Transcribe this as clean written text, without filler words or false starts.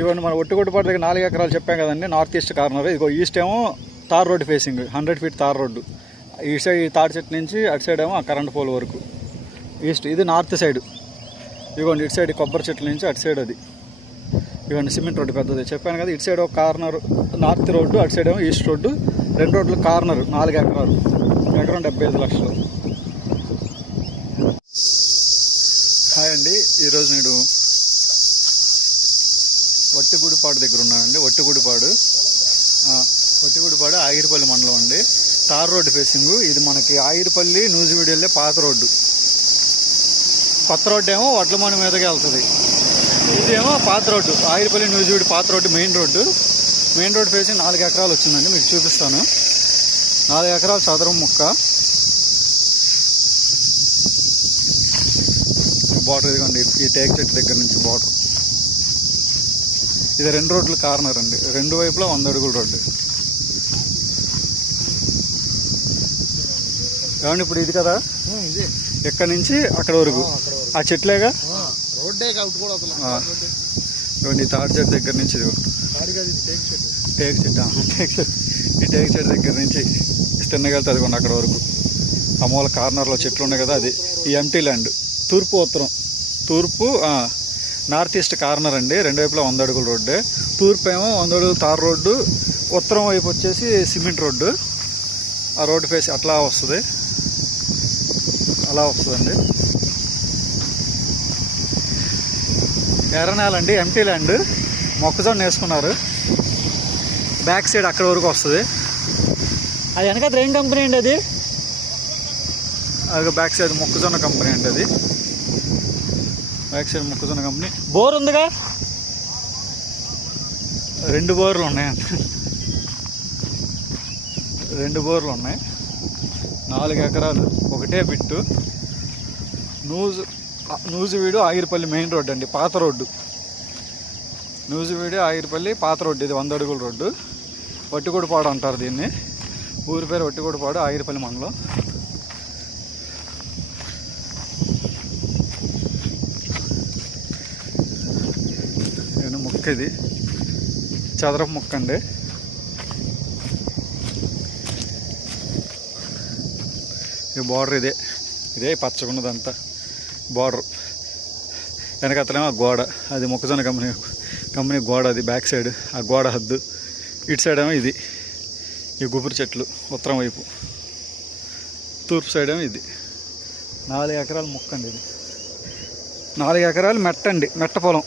ఇవన్నీ మన ఒట్టుకొట్టుపాటు దగ్గర 4 ఎకరాలు చెప్పాం కదండి, నార్త్ ఈస్ట్ కార్నర్. ఇదిగో ఈస్ట్ ఏమో tar road facing, 100 feet tar road. ఈ సైడ్ ఈ తాడి చెట్టు నుంచి అటు సైడ్ ఏమో ఆ కరెంట్ పోల్ వరకు ఈస్ట్. ఇది నార్త్ సైడ్. ఇదిగోండి ఇటు సైడ్ కొబ్బరి చెట్ల నుంచి అటు సైడ్ అది. ఇవన్నీ సిమెంట్ రోడ్డు పెద్దది చెప్పాను కదా. ఇటు సైడ్ ఒక కార్నర్ నార్త్ రోడ్డు, అటు సైడ్ ఏమో ఈస్ట్ రోడ్డు. 2 రోడ్లు కార్నర్, 4 ఎకరాలు, ఎకరం 75 లక్షలు. హాయ్ అండి, ఈరోజు నేను వట్టిగుడిపాడు దగ్గర ఉన్నానండి. వట్టిగుడిపాడు ఆగిరిపల్లి మండలం అండి. Tar road facing. ఇది మనకి ఆగిరిపల్లి నూజివీడు వెళ్ళే పాత రోడ్డు. కొత్త రోడ్డు ఏమో వడ్లమూని మీదకి వెళ్తుంది. ఇదేమో పాత రోడ్డు, ఆగిరిపల్లి నూజివీడు పాత road, main road. Main road facing 4 ఎకరాలు వచ్చిందండి. మీకు చూపిస్తాను. 4 ఎకరాలు చదరం ముక్క. బార్డర్ ఇదిగోండి, ఈ టేక్ చెట్టు దగ్గర నుంచి బార్డర్. ఇది 2 రోడ్లు కార్నర్ అండి. 2 వైపులా 100 అడుగుల రోడ్డు. ఏమండి ఇప్పుడు ఇది కదా, ఎక్కడి నుంచి అక్కడ వరకు ఆ చెట్లేగా రోడ్డే. ఈ తాడి చెట్టు దగ్గర నుంచి టేక్ చెట్టు, ఈ టేక్ చెట్టు దగ్గర నుంచి తిన్నగలితే అదిగోండి అక్కడ వరకు. ఆ మూల కార్నర్లో చెట్లు ఉన్నాయి కదా, అది ఈ ఎంటీ ల్యాండ్. తూర్పు నార్త్ ఈస్ట్ కార్నర్ అండి. 2 వైపులా 100 అడుగుల రోడ్డే. తూర్పు ఏమో 100 అడుగుల తార్ రోడ్డు, ఉత్తరం వైపు వచ్చేసి సిమెంట్ రోడ్డు. ఆ రోడ్డు ఫేస్ అట్లా వస్తుంది, అలా వస్తుందండి. ఎర్రనేలండి, ఎంటీ ల్యాండ్. మొక్కజొన్న వేసుకున్నారు. బ్యాక్ సైడ్ అక్కడ వరకు వస్తుంది. అది వెనక ఏం కంపెనీ అండి? అది బ్యాక్ సైడ్ మొక్కజొన్న కంపెనీ అండి. అది బ్యాక్ సైడ్ మొక్కజొన్న కంపెనీ. బోర్ ఉందిగా, 2 బోర్లు ఉన్నాయండి. 2 బోర్లు ఉన్నాయి. 4 ఎకరాలు, ఒకటే bit. Nuzvid Agiripalli main road అండి, పాత రోడ్డు. నూజివీడు ఆగిరిపల్లి పాత రోడ్డు. ఇది 100 అడుగుల రోడ్డు. వట్టిగుడిపాడు అంటారు దీన్ని. ఊరి పేరు వట్టిగుడిపాడు, ఆగిరిపల్లి మండలం. ముక్క ఇది చదరపు ముక్క అండి. ఈ బార్డర్ ఇదే పచ్చగున్నదంతా బార్డర్. వెనకతలేమో ఆ గోడ, అది మొక్కజొన్న కంపెనీ గోడ. అది బ్యాక్ సైడ్ ఆ గోడ హద్దు. ఇటు సైడ్ ఏమో ఇది, ఈ గుబురు చెట్లు ఉత్తరం వైపు. తూర్పు సైడ్ ఏమో ఇది. 4 ఎకరాల ముక్క అండి. ఇది 4 ఎకరాలు మెట్ట అండి, మెట్ట పొలం.